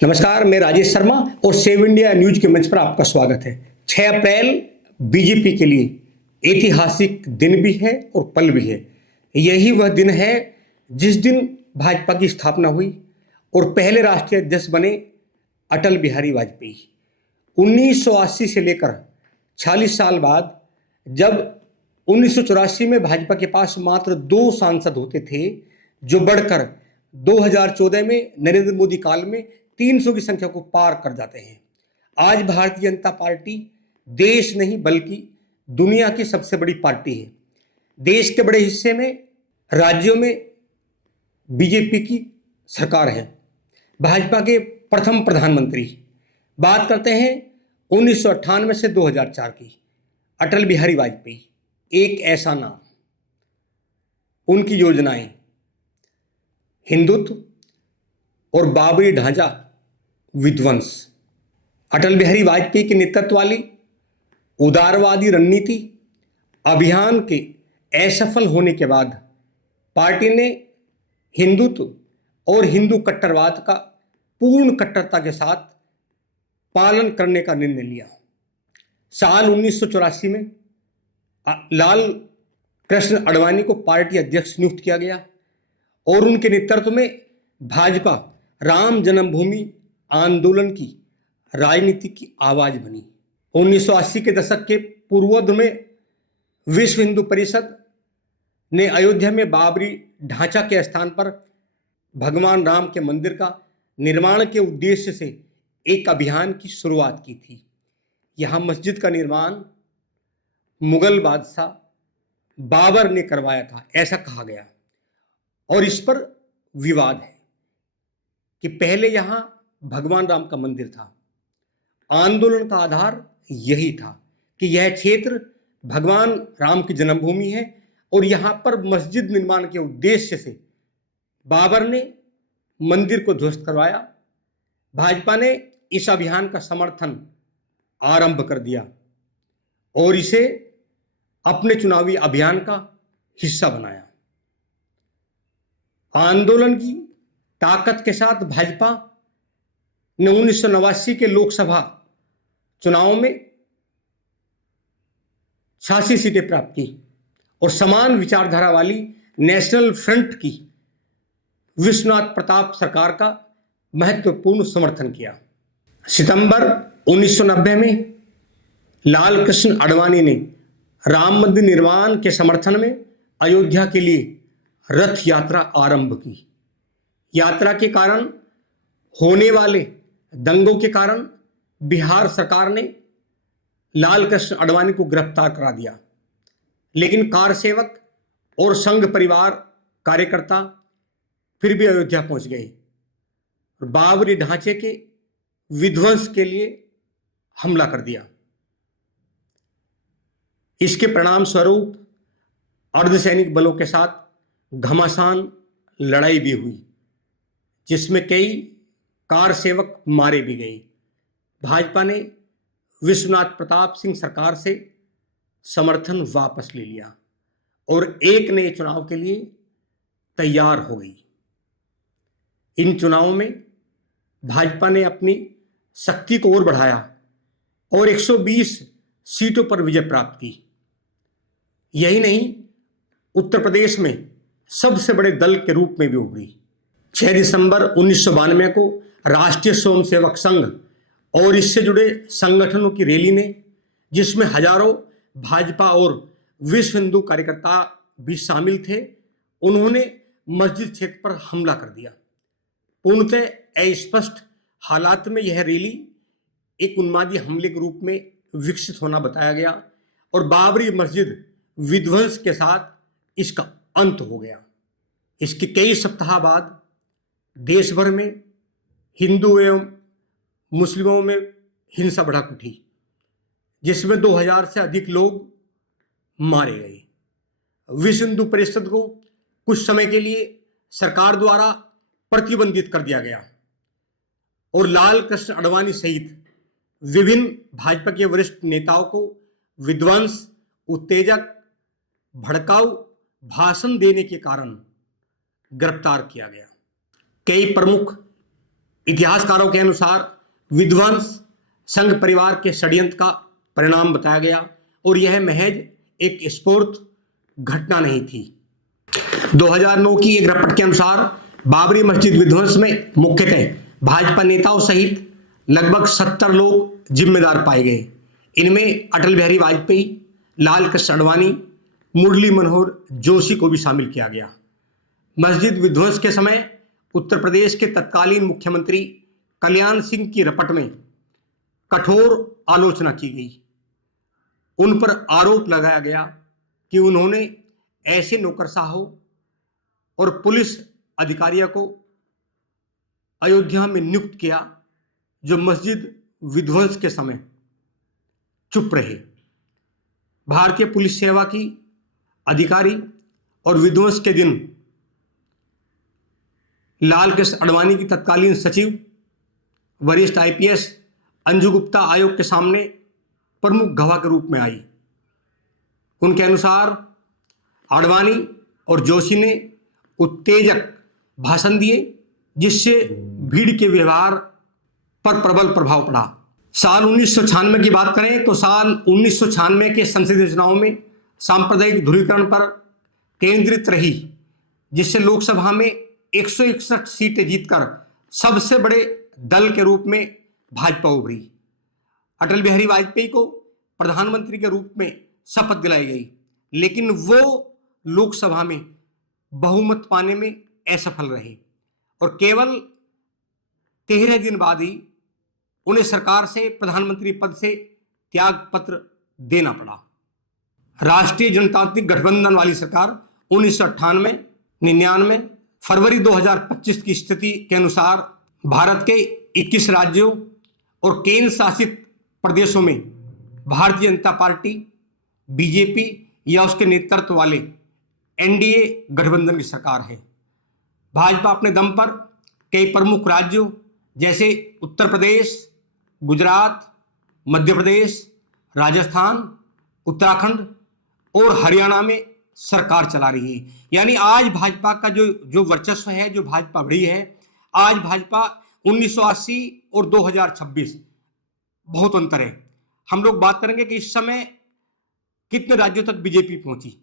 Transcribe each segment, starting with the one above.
नमस्कार, मैं राजेश शर्मा और सेव इंडिया न्यूज के मंच पर आपका स्वागत है। 6 अप्रैल बीजेपी के लिए ऐतिहासिक दिन भी है और पल भी है। यही वह दिन है जिस दिन भाजपा की स्थापना हुई और पहले राष्ट्रीय अध्यक्ष बने अटल बिहारी वाजपेयी। 1980 से लेकर 46 साल बाद जब 1984 में भाजपा के पास मात्र 2 सांसद होते थे, जो बढ़कर 2014 में नरेंद्र मोदी काल में 300 की संख्या को पार कर जाते हैं। आज भारतीय जनता पार्टी देश नहीं बल्कि दुनिया की सबसे बड़ी पार्टी है। देश के बड़े हिस्से में राज्यों में बीजेपी की सरकार है। भाजपा के प्रथम प्रधानमंत्री बात करते हैं 1998 से 2004 की, अटल बिहारी वाजपेयी। एक ऐसा नाम, उनकी योजनाएं हिंदुत्व और बाबरी ढांचा विध्वंस। अटल बिहारी वाजपेयी के नेतृत्व वाली उदारवादी रणनीति अभियान के असफल होने के बाद पार्टी ने हिंदुत्व और हिंदू कट्टरवाद का पूर्ण कट्टरता के साथ पालन करने का निर्णय लिया। साल 1984 में लाल कृष्ण आडवाणी को पार्टी अध्यक्ष नियुक्त किया गया और उनके नेतृत्व में भाजपा राम जन्मभूमि आंदोलन की राजनीति की आवाज बनी। 1980 के दशक के पूर्वार्ध में विश्व हिंदू परिषद ने अयोध्या में बाबरी ढांचा के स्थान पर भगवान राम के मंदिर का निर्माण के उद्देश्य से एक अभियान की शुरुआत की थी। यहां मस्जिद का निर्माण मुगल बादशाह बाबर ने करवाया था, ऐसा कहा गया, और इस पर विवाद है कि पहले यहां भगवान राम का मंदिर था। आंदोलन का आधार यही था कि यह क्षेत्र भगवान राम की जन्मभूमि है और यहां पर मस्जिद निर्माण के उद्देश्य से बाबर ने मंदिर को ध्वस्त करवाया। भाजपा ने इस अभियान का समर्थन आरंभ कर दिया और इसे अपने चुनावी अभियान का हिस्सा बनाया। आंदोलन की ताकत के साथ भाजपा ने 1989 के लोकसभा चुनाव में 86 सीटें प्राप्त की और समान विचारधारा वाली नेशनल फ्रंट की विश्वनाथ प्रताप सरकार का महत्वपूर्ण समर्थन किया। सितंबर 1990 में लाल कृष्ण आडवाणी ने राम मंदिर निर्माण के समर्थन में अयोध्या के लिए रथ यात्रा आरंभ की। यात्रा के कारण होने वाले दंगों के कारण बिहार सरकार ने लाल कृष्ण आडवाणी को गिरफ्तार करा दिया, लेकिन कार सेवक और संघ परिवार कार्यकर्ता फिर भी अयोध्या पहुंच गए और बाबरी ढांचे के विध्वंस के लिए हमला कर दिया। इसके परिणाम स्वरूप अर्धसैनिक बलों के साथ घमासान लड़ाई भी हुई, जिसमें कई कार सेवक मारे भी गए। भाजपा ने विश्वनाथ प्रताप सिंह सरकार से समर्थन वापस ले लिया और एक नए चुनाव के लिए तैयार हो गई। इन चुनावों में भाजपा ने अपनी शक्ति को और बढ़ाया और 120 सीटों पर विजय प्राप्त की। यही नहीं, उत्तर प्रदेश में सबसे बड़े दल के रूप में भी उभरी। 6 दिसंबर 1992 को राष्ट्रीय स्वयंसेवक संघ और इससे जुड़े संगठनों की रैली ने, जिसमें हजारों भाजपा और विश्व हिंदू कार्यकर्ता भी शामिल थे, उन्होंने मस्जिद क्षेत्र पर हमला कर दिया। पूर्णतः अस्पष्ट हालात में यह रैली एक उन्मादी हमले के रूप में विकसित होना बताया गया और बाबरी मस्जिद विध्वंस के साथ इसका अंत हो गया। इसके कई सप्ताह बाद देश भर में हिंदू एवं मुस्लिमों में हिंसा भड़क उठी, जिसमें 2000 से अधिक लोग मारे गए। विश्व हिंदू परिषद को कुछ समय के लिए सरकार द्वारा प्रतिबंधित कर दिया गया और लाल कृष्ण आडवाणी सहित विभिन्न भाजपा के वरिष्ठ नेताओं को विध्वंस, उत्तेजक, भड़काऊ भाषण देने के कारण गिरफ्तार किया गया। कई प्रमुख इतिहासकारों के अनुसार विध्वंस संघ परिवार के षड्यंत्र का परिणाम बताया गया और यह महज एक स्फोट घटना नहीं थी। 2009 की एक रिपोर्ट के अनुसार बाबरी मस्जिद विध्वंस में मुख्यतः भाजपा नेताओं सहित लगभग 70 लोग जिम्मेदार पाए गए। इनमें अटल बिहारी वाजपेयी, लाल कृष्ण आडवाणी, मुरली मनोहर जोशी को भी शामिल किया गया। मस्जिद विध्वंस के समय उत्तर प्रदेश के तत्कालीन मुख्यमंत्री कल्याण सिंह की रपट में कठोर आलोचना की गई। उन पर आरोप लगाया गया कि उन्होंने ऐसे नौकरशाहों और पुलिस अधिकारियों को अयोध्या में नियुक्त किया जो मस्जिद विध्वंस के समय चुप रहे। भारतीय पुलिस सेवा की अधिकारी और विध्वंस के दिन लाल कृष्ण आडवाणी की तत्कालीन सचिव वरिष्ठ आईपीएस अंजू गुप्ता आयोग के सामने प्रमुख गवाह के रूप में आई। उनके अनुसार आडवाणी और जोशी ने उत्तेजक भाषण दिए जिससे भीड़ के व्यवहार पर प्रबल प्रभाव पड़ा। साल 1996 की बात करें तो साल 1996 के संसदीय चुनाव में सांप्रदायिक ध्रुवीकरण पर केंद्रित रही, जिससे लोकसभा में 161 सीटें जीतकर सबसे बड़े दल के रूप में भाजपा उभरी। अटल बिहारी वाजपेयी को प्रधानमंत्री के रूप में शपथ दिलाई गई, लेकिन वो लोकसभा में बहुमत पाने में असफल रहे और केवल 13 दिन बाद ही उन्हें सरकार से प्रधानमंत्री पद से त्याग पत्र देना पड़ा। राष्ट्रीय जनतांत्रिक गठबंधन वाली सरकार 1998-99 फरवरी 2025 की स्थिति के अनुसार भारत के 21 राज्यों और केंद्र शासित प्रदेशों में भारतीय जनता पार्टी, बीजेपी या उसके नेतृत्व वाले एनडीए गठबंधन की सरकार है। भाजपा अपने दम पर कई प्रमुख राज्यों जैसे उत्तर प्रदेश, गुजरात, मध्य प्रदेश, राजस्थान, उत्तराखंड और हरियाणा में सरकार चला रही है। यानी आज भाजपा का जो वर्चस्व है, जो भाजपा बढ़ी है, आज भाजपा 1980 और 2026 बहुत अंतर है। हम लोग बात करेंगे कि इस समय कितने राज्यों तक बीजेपी पहुंची।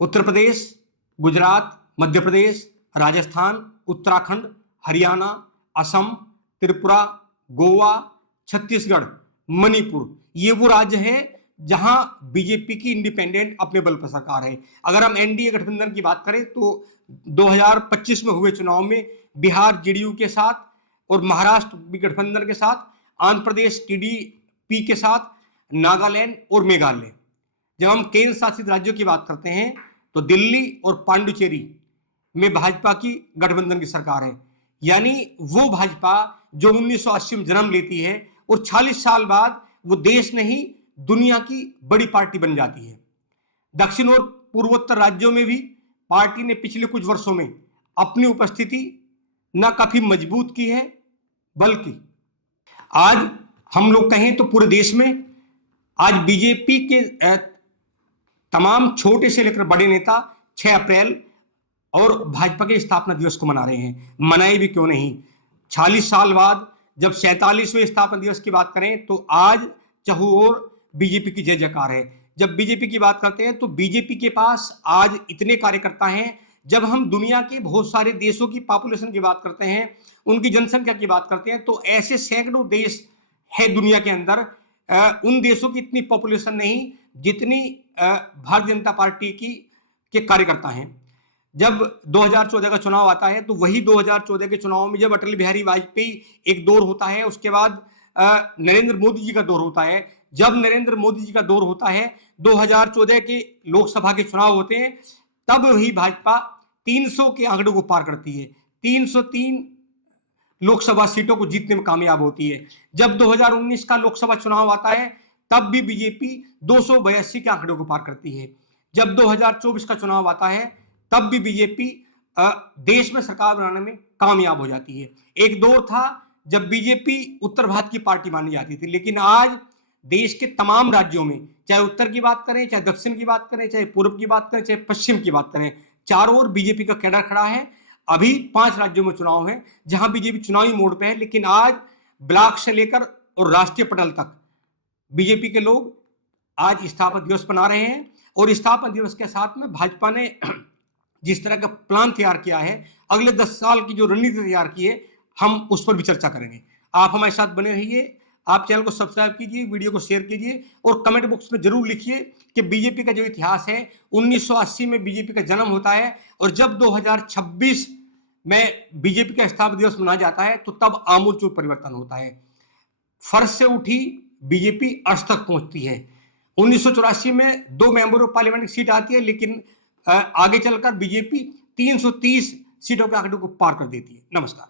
उत्तर प्रदेश, गुजरात, मध्य प्रदेश, राजस्थान, उत्तराखंड, हरियाणा, असम, त्रिपुरा, गोवा, छत्तीसगढ़, मणिपुर, ये वो राज्य हैं जहां बीजेपी की इंडिपेंडेंट अपने बल पर सरकार है। अगर हम एनडीए गठबंधन की बात करें तो 2025 में हुए चुनाव में बिहार जेडीयू के साथ और महाराष्ट्र गठबंधन के साथ, आंध्र प्रदेश टीडीपी के साथ, नागालैंड और मेघालय। जब हम केंद्र शासित राज्यों की बात करते हैं तो दिल्ली और पांडुचेरी में भाजपा की गठबंधन की सरकार है। यानी वो भाजपा जो 1980 में जन्म लेती है और 40 साल बाद वो देश नहीं दुनिया की बड़ी पार्टी बन जाती है। दक्षिण और पूर्वोत्तर राज्यों में भी पार्टी ने पिछले कुछ वर्षों में अपनी उपस्थिति न काफी मजबूत की है, बल्कि आज हम लोग कहें तो पूरे देश में आज बीजेपी के तमाम छोटे से लेकर बड़े नेता 6 अप्रैल और भाजपा के स्थापना दिवस को मना रहे हैं। मनाए भी क्यों नहीं, 40 साल बाद जब 47वें स्थापना दिवस की बात करें तो आज चहुओर बीजेपी की जय जयकार है। जब बीजेपी की बात करते हैं तो बीजेपी के पास आज इतने कार्यकर्ता हैं। जब हम दुनिया के बहुत सारे देशों की पॉपुलेशन की बात करते हैं, उनकी जनसंख्या की बात करते हैं, तो ऐसे सैकड़ों देश है दुनिया के अंदर। उन देशों की इतनी पॉपुलेशन नहीं जितनी भारतीय जनता पार्टी के कार्यकर्ता हैं। जब 2014 का चुनाव आता है तो वही 2014 के चुनाव में जब अटल बिहारी वाजपेयी एक दौर होता है, उसके बाद नरेंद्र मोदी जी का दौर होता है। जब नरेंद्र मोदी जी का दौर होता है, 2014 के लोकसभा के चुनाव होते हैं, तब वही भाजपा 300 के आंकड़ों को पार करती है, 303 लोकसभा सीटों को जीतने में कामयाब होती है। जब 2019 का लोकसभा चुनाव आता है तब भी बीजेपी 282 के आंकड़ों को पार करती है। जब 2024 का चुनाव आता है तब भी बीजेपी देश में सरकार बनाने में कामयाब हो जाती है। एक दौर था जब बीजेपी उत्तर भारत की पार्टी मानी जाती थी, लेकिन आज देश के तमाम राज्यों में, चाहे उत्तर की बात करें, चाहे दक्षिण की बात करें, चाहे पूर्व की बात करें, चाहे पश्चिम की बात करें, चारों ओर बीजेपी का कैडर खड़ा है। अभी 5 राज्यों में चुनाव है जहां बीजेपी चुनावी मोड पे है, लेकिन आज ब्लॉक से लेकर और राष्ट्रीय पटल तक बीजेपी के लोग आज स्थापना दिवस मना रहे हैं। और स्थापना दिवस के साथ में भाजपा ने जिस तरह का प्लान तैयार किया है, अगले 10 साल की जो रणनीति तैयार की है, हम उस पर भी चर्चा करेंगे। आप हमारे साथ बने रहिए, आप चैनल को सब्सक्राइब कीजिए, वीडियो को शेयर कीजिए और कमेंट बॉक्स में जरूर लिखिए कि बीजेपी का जो इतिहास है, 1980 में बीजेपी का जन्म होता है और जब 2026 में बीजेपी का स्थापना दिवस मनाया जाता है तो तब आमूलचूल परिवर्तन होता है। फर्श से उठी बीजेपी अर्श तक पहुंचती है। 1984 में 2 मेंबर ऑफ पार्लियामेंट की सीट आती है, लेकिन आगे चलकर बीजेपी 330 सीटों के आंकड़े को पार कर देती है। नमस्कार।